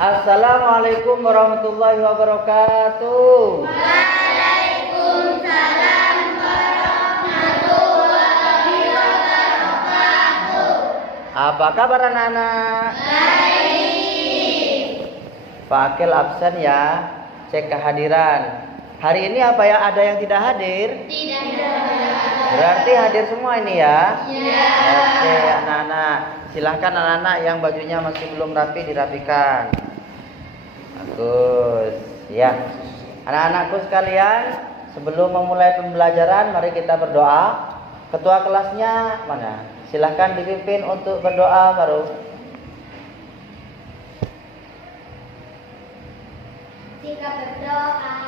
Assalamualaikum warahmatullahi wabarakatuh. Waalaikumsalam warahmatullahi wabarakatuh. Apa kabar anak-anak? Baik. Pak Akil absen ya. Cek kehadiran. Hari ini apa ya? Ada yang tidak hadir? Tidak ada. Berarti hadir semua ini ya? Ya. Oke anak-anak. Silahkan anak-anak yang bajunya masih belum rapi dirapikan. Bagus. Ya. Anak-anakku sekalian, sebelum memulai pembelajaran, mari kita berdoa. Ketua kelasnya mana? Silahkan dipimpin untuk berdoa baru. Jika berdoa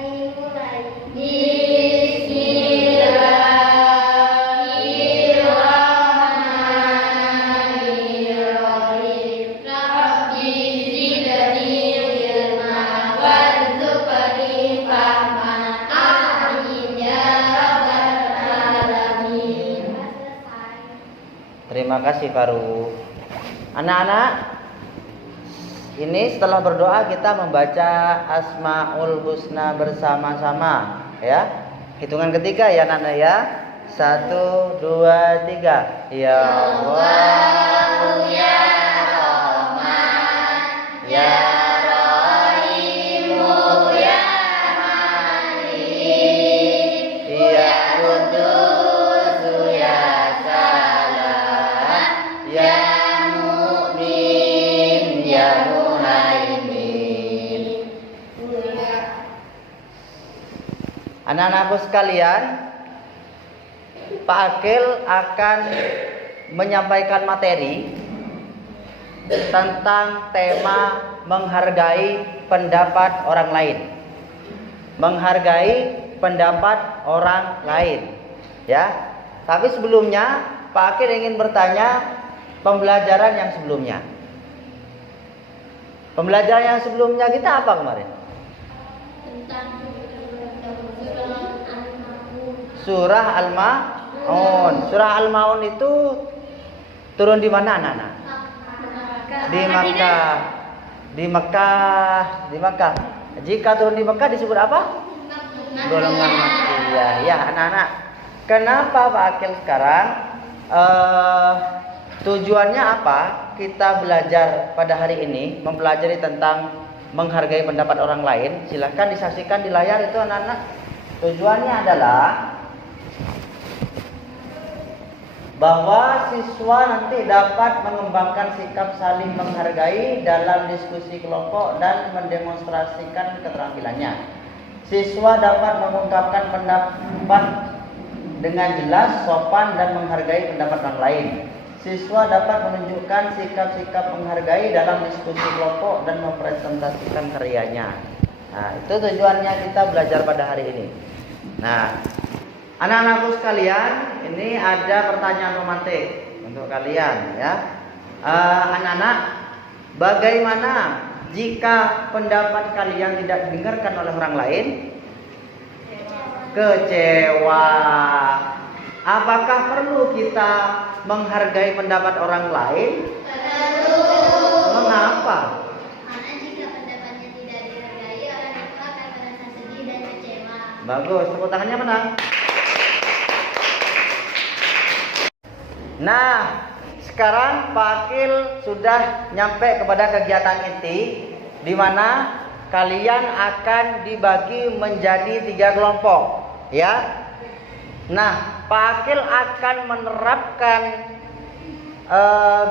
dimulai. Bismillahirrahmanirrahim. Rabbi zidni ilma warzuqni fahma. Amin ya rabbal alamin. Terima kasih Faru. Anak-anak, ini setelah berdoa kita membaca Asmaul Husna bersama-sama ya. Hitungan ketiga ya anak-anak ya. 1, 2, 3. Ya Allah ya Rahman ya Rahimu ya Malik ya Qudus ya Salam ya Mu'min ya Muhaimin. Anak-anakku sekalian, Pak Akil akan menyampaikan materi tentang tema menghargai pendapat orang lain. Menghargai pendapat orang lain. Ya. Tapi sebelumnya Pak Akil ingin bertanya pembelajaran yang sebelumnya. Pembelajaran yang sebelumnya kita apa kemarin? Surah Al-Maun. Surah Al-Maun itu turun di mana anak-anak? Di Makkah. Di Makkah. Jika turun di Makkah disebut apa? Golongan Makkiyah. Ya, anak-anak. Kenapa Pak Akil sekarang tujuannya apa? Kita belajar pada hari ini mempelajari tentang menghargai pendapat orang lain. Silahkan disaksikan di layar itu anak-anak. Tujuannya adalah bahwa siswa nanti dapat mengembangkan sikap saling menghargai dalam diskusi kelompok dan mendemonstrasikan keterampilannya. Siswa dapat mengungkapkan pendapat dengan jelas, sopan dan menghargai pendapat orang lain. Siswa dapat menunjukkan sikap-sikap menghargai dalam diskusi kelompok dan mempresentasikan karyanya. Nah, itu tujuannya kita belajar pada hari ini. Nah, anak-anakku sekalian, ini ada pertanyaan romantik untuk kalian ya. Anak-anak, bagaimana jika pendapat kalian tidak didengarkan oleh orang lain? Kecewa. Apakah perlu kita menghargai pendapat orang lain? Perlu. Mengapa? Karena jika pendapatnya tidak dihargai, orang itu akan merasa sedih dan kecewa. Bagus, tepuk tangannya menang. Nah, sekarang Pak Akil sudah nyampe kepada kegiatan inti, di mana kalian akan dibagi menjadi 3 kelompok, ya. Nah, Pak Akil akan menerapkan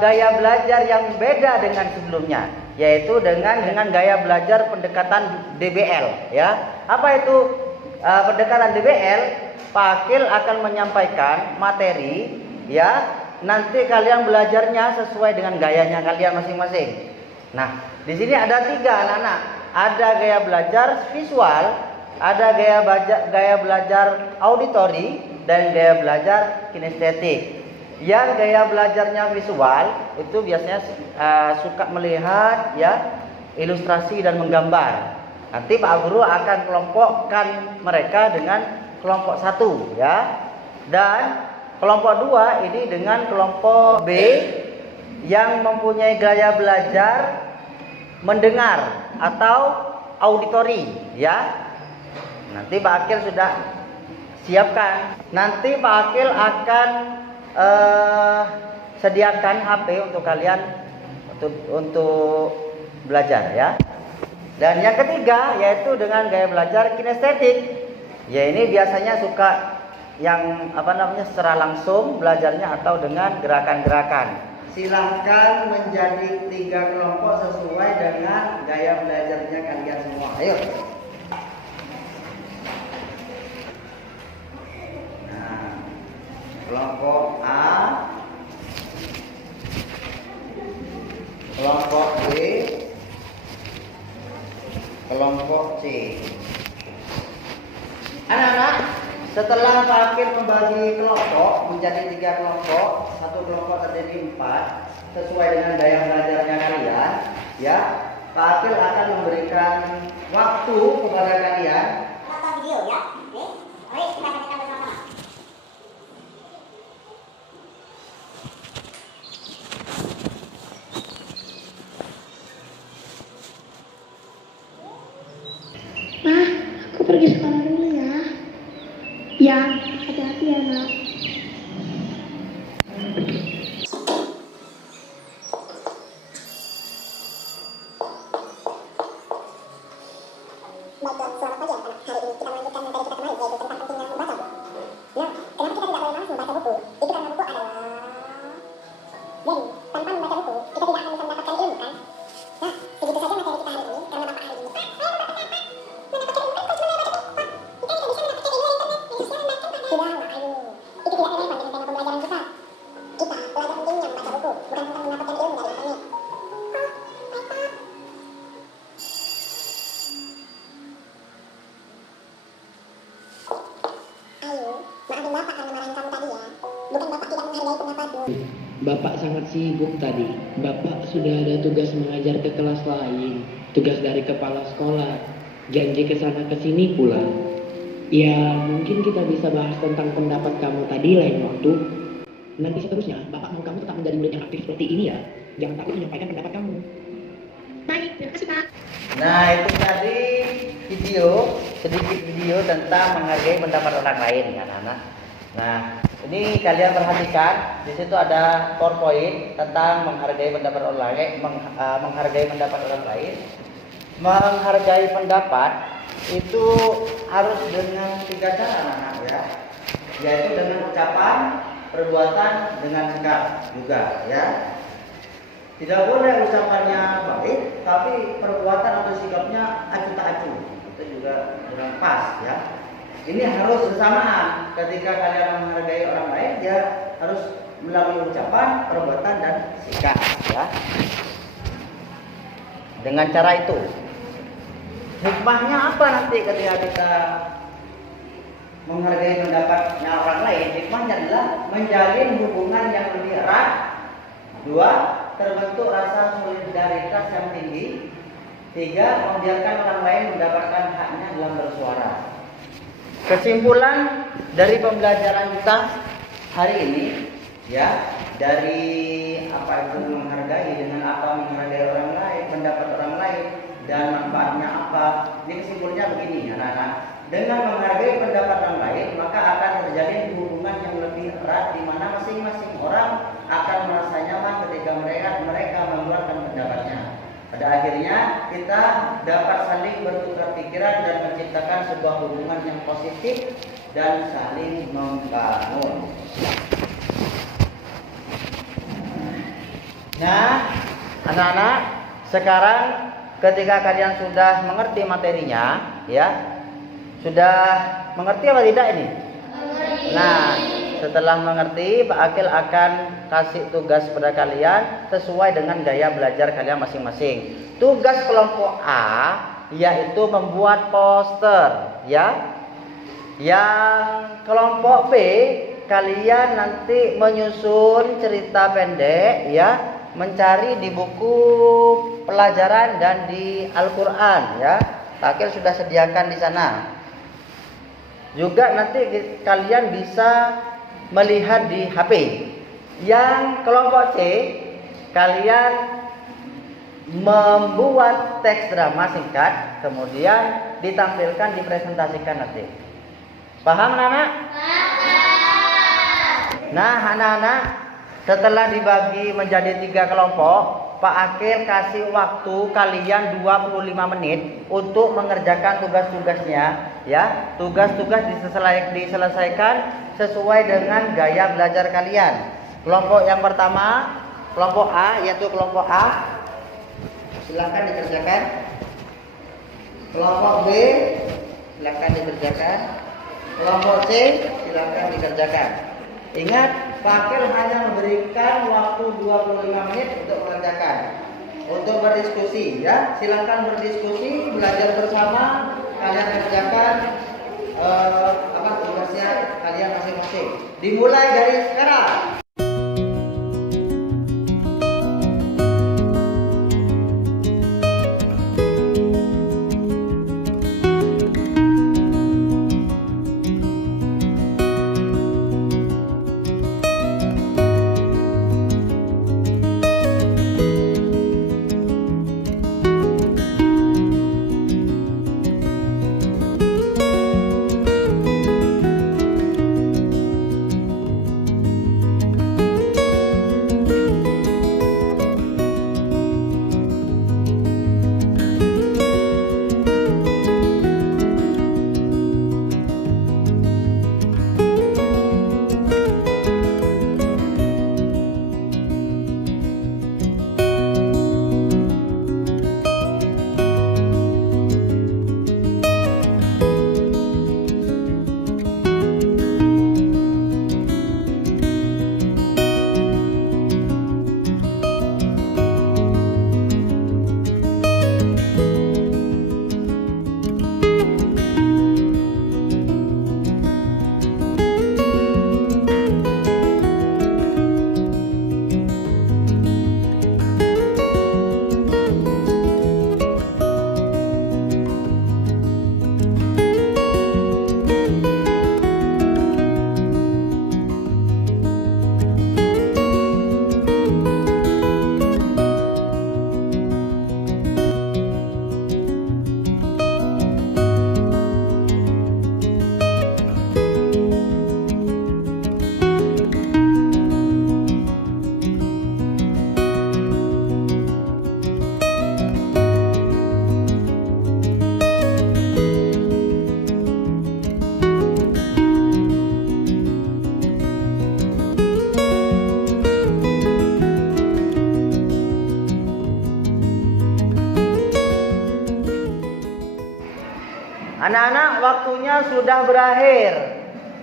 gaya belajar yang beda dengan sebelumnya, yaitu dengan gaya belajar pendekatan DBL, ya. Apa itu pendekatan DBL? Pak Akil akan menyampaikan materi, ya. Nanti kalian belajarnya sesuai dengan gayanya kalian masing-masing. Nah, di sini ada 3 anak-anak. Ada gaya belajar visual, ada gaya belajar auditori, dan gaya belajar kinestetik. Yang gaya belajarnya visual itu biasanya suka melihat ya, ilustrasi dan menggambar. Nanti Pak Guru akan kelompokkan mereka dengan kelompok 1 ya. Dan kelompok 2 ini dengan kelompok B yang mempunyai gaya belajar mendengar atau auditori, ya. Nanti Pak Akil sudah siapkan. Nanti Pak Akil akan sediakan HP untuk kalian untuk belajar, ya. Dan yang ketiga yaitu dengan gaya belajar kinestetik. Ya, ini biasanya suka yang secara langsung belajarnya atau dengan gerakan-gerakan. Silahkan menjadi 3 kelompok sesuai dengan gaya belajarnya kalian semua. Ayo. Nah, kelompok A, kelompok B, kelompok C. Anak-anak, setelah Pak Akil membagi kelompok menjadi 3 kelompok, satu kelompok terdiri 4 sesuai dengan gaya belajarnya kalian, ya. Pak Akil akan memberikan waktu kepada kalian. Nonton video ya. Oke. Mari kita saksikan bersama-sama. Ma, aku pergi sekolah dulu ya. Ya, hati-hati ya, Nak. Baiklah, selamat pagi anak-anak. Hari ini kita melanjutkan materi kita kemarin, yaitu tentang pentingnya membaca buku. Nah, kenapa kita tidak boleh langsung membaca buku? Itu karena buku adalah... Jadi, tanpa membaca buku, kita tidak akan bisa mendapatkan ilmu, kan? Nah, segitu saja materi kita hari ini, karena Bapak hari ini... Sudahlah, ayo. Itu tidak relevan dengan tema pembelajaran kita. Kita belajar pentingnya membaca buku, bukan tentang mendapatkan ilmu dari internet. Ayo, maafin Bapak karena marahin kamu tadi ya. Bukan Bapak tidak menghargai pendapatmu. Bapak sangat sibuk tadi. Bapak sudah ada tugas mengajar ke kelas lain, tugas dari kepala sekolah, janji ke sana ke sini pula. Ya, mungkin kita bisa bahas tentang pendapat kamu tadi lain waktu. Nanti seterusnya, Bapak mau kamu tetap menjadi murid yang aktif seperti ini ya. Jangan takut menyampaikan pendapat kamu. Baik, terima kasih, Pak. Nah, itu tadi sedikit video tentang menghargai pendapat orang lain, ya, anak-anak. Nah, ini kalian perhatikan, di situ ada PowerPoint tentang menghargai pendapat orang lain, menghargai pendapat orang lain. Menghargai pendapat itu harus dengan 3 cara, anak-anak, ya. Yaitu dengan ucapan, perbuatan, dengan sikap juga, ya. Tidak boleh ucapannya baik, tapi perbuatan atau sikapnya acuh tak acuh. Itu juga kurang pas, ya. Ini harus bersamaan. Ketika kalian menghargai orang lain, ya harus melalui ucapan, perbuatan, dan sikap, ya. Dengan cara itu, hikmahnya apa nanti ketika kita menghargai pendapatnya orang lain? Hikmahnya adalah menjalin hubungan yang lebih erat. 2, terbentuk rasa solidaritas yang tinggi. 3, membiarkan orang lain mendapatkan haknya dalam bersuara. Kesimpulan dari pembelajaran kita hari ini, ya, dari apa itu menghargai, dengan apa menghargai orang lain, pendapat orang lain, dan manfaatnya apa. Ini kesimpulannya begini, anak-anak. Dengan menghargai pendapat orang lain, maka akan terjalin hubungan yang lebih erat, di mana masing-masing orang akan merasa nyaman ketika mereka mengeluarkan pendapatnya. Pada akhirnya kita dapat saling bertukar pikiran dan menciptakan sebuah hubungan yang positif dan saling membangun. Nah, anak-anak, sekarang ketika kalian sudah mengerti materinya, ya, sudah mengerti apa tidak ini? Nah, setelah mengerti, Pak Akil akan kasih tugas kepada kalian sesuai dengan gaya belajar kalian masing-masing. Tugas kelompok A yaitu membuat poster, ya. Yang kelompok B, kalian nanti menyusun cerita pendek, ya, mencari di buku pelajaran dan di Al-Quran, ya. Pak Akil sudah sediakan di sana. Juga nanti kalian bisa melihat di HP. Yang kelompok C, kalian membuat teks drama singkat, kemudian ditampilkan, dipresentasikan nanti. Paham anak-anak? Nah anak-anak, setelah dibagi menjadi 3 kelompok, Pak Akil kasih waktu kalian 25 menit untuk mengerjakan tugas-tugasnya, ya. Tugas-tugas diselesaikan sesuai dengan gaya belajar kalian. Kelompok yang pertama, kelompok A, yaitu kelompok A, silakan dikerjakan. Kelompok B, silakan dikerjakan. Kelompok C, silakan dikerjakan. Ingat, Pak Akil hanya memberikan waktu 25 menit untuk mengerjakan, untuk berdiskusi, ya. Silakan berdiskusi, belajar bersama, kalian kerjakan tugasnya kalian masing-masing. Dimulai dari sekarang. Anak-anak, waktunya sudah berakhir.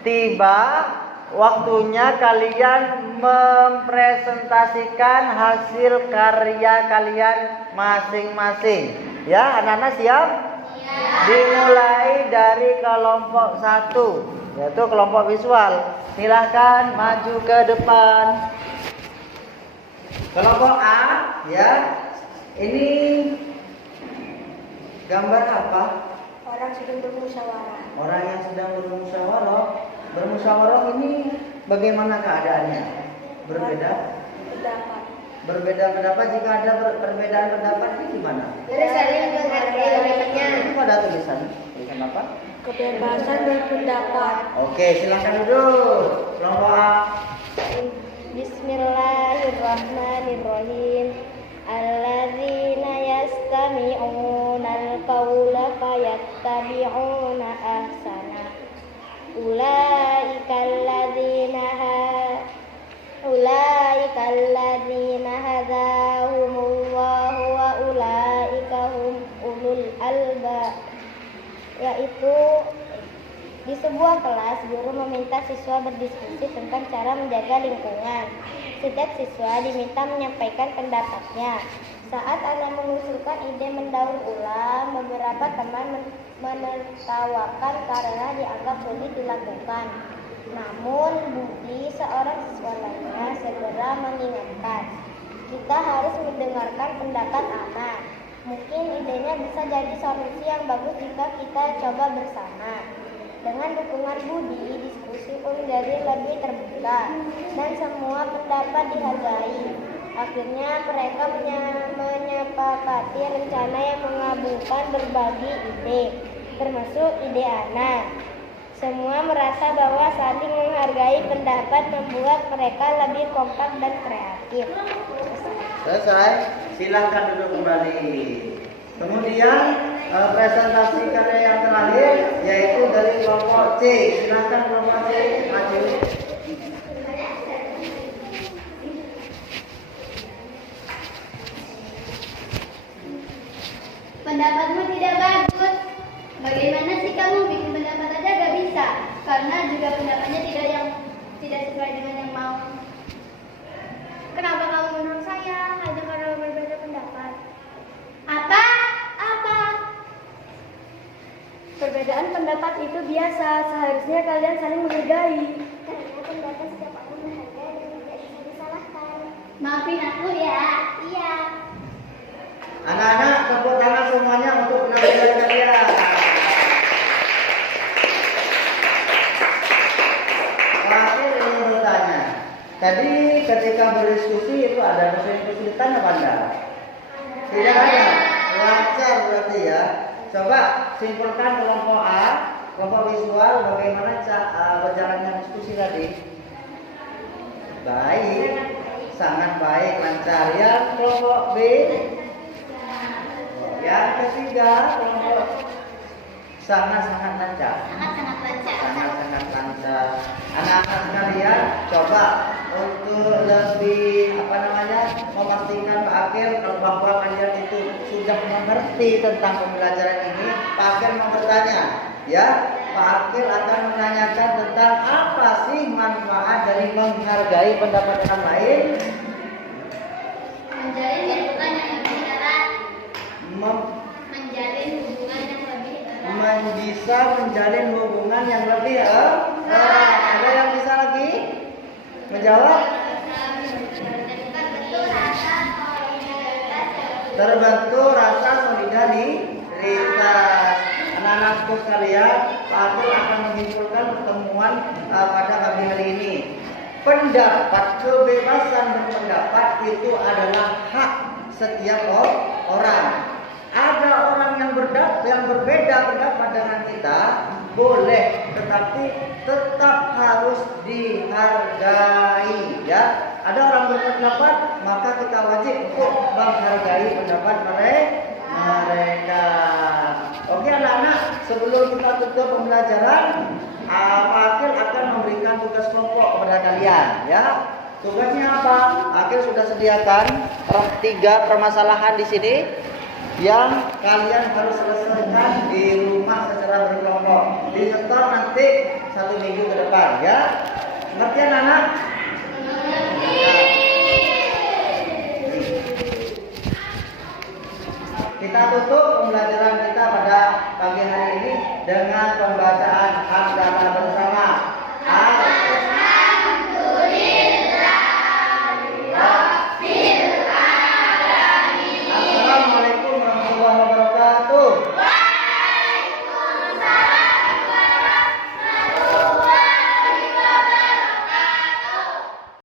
Tiba waktunya kalian mempresentasikan hasil karya kalian masing-masing. Ya, anak-anak siap? Dimulai dari kelompok 1, yaitu kelompok visual. Silahkan maju ke depan. Kelompok A, ya. Ini gambar apa? Orang sedang bermusyawarah. Orang yang sedang bermusyawarah. Bermusyawarah ini bagaimana keadaannya? Berbeda? Pendapat. Berbeda pendapat. Jika ada perbedaan pendapat ini gimana? Harus saling menghargai pendapatnya. Itu ada tulisan. Tulisan apa? Kebebasan berpendapat. Oke, silakan duduk. Kelompok A. Bismillahirrahmanirrahim. Alladzina yastami'una al-qawla fayattabi'una ahsana. Ulaika alladzina hadahumullahu wa ulaika hum ulul albab. Yaitu di sebuah kelas, guru meminta siswa berdiskusi tentang cara menjaga lingkungan. Setiap siswa diminta menyampaikan pendapatnya. Saat anak mengusulkan ide mendaur ulang, beberapa teman menertawakan karena dianggap sulit dilakukan. Namun, Budi, seorang siswa lainnya, segera mengingatkan, kita harus mendengarkan pendapat anak. Mungkin idenya bisa jadi solusi yang bagus jika kita coba bersama. Dengan dukungan Budi, diskusi pun menjadi lebih terbuka dan semua pendapat dihargai. Akhirnya mereka menyepakati rencana yang menggabungkan berbagai ide, termasuk ide Ana. Semua merasa bahwa saling menghargai pendapat membuat mereka lebih kompak dan kreatif. Selesai, silakan duduk kembali. Kemudian presentasi karya yang terakhir yaitu dari kelompok C. Silakan kelompok C maju. Pendapatmu tidak bagus. Bagaimana sih kamu bikin pendapat aja gak bisa? Karena juga pendapatnya tidak sesuai dengan yang mau. Kenapa kamu menurut saya hanya karena berbeda pendapat? Apa? Perbedaan pendapat itu biasa. Seharusnya kalian saling menghargai. Karena pendapat setiap orang berharga dan tidak bisa disalahkan. Maafin aku ya. Iya. Anak-anak, tepuk tangan semuanya untuk penampilan kalian. Terakhir ingin bertanya. Tadi ketika berdiskusi itu ada kesulitan apa enggak? Tidak ada. Lancar berarti ya. Coba simpulkan kelompok A, kelompok visual, bagaimana berjalannya diskusi tadi? Baik, sangat baik, lancar. Yang kelompok B, yang ketiga kelompok sangat-sangat lancar. Sangat-sangat lancar. Anak-anak sekalian, coba untuk lebih memastikan Pak Akhir bahwa kalian itu sudah mengerti tentang pembelajaran ini. Pak Akhir mau bertanya, ya. Pak Akhir akan menanyakan tentang apa sih manfaat dari menghargai pendapat orang lain. Menjalin hubungan yang lebih erat. Bisa menjalin hubungan yang lebih erat. Ada yang bisa lagi menjawab? Terbentuk rasa solidaritas. Anak-anakku sekalian, Pak Abdul akan menyimpulkan pertemuan pada pagi hari ini. Pendapat, kebebasan berpendapat itu adalah hak setiap orang. Ada orang yang berbeda pendapat dengan kita, boleh, tetapi tetap harus dihargai, ya. Ada orang berpendapat, maka kita wajib untuk menghargai pendapat mereka. Oke anak-anak, sebelum kita tutup pembelajaran, Pak Akil akan memberikan tugas kelompok kepada kalian, ya. Tugasnya apa? Akil sudah sediakan 3 permasalahan di sini yang kalian harus selesaikan di rumah secara berkelompok. Disetor nanti 1 minggu ke depan, ya. Ngerti anak-anak?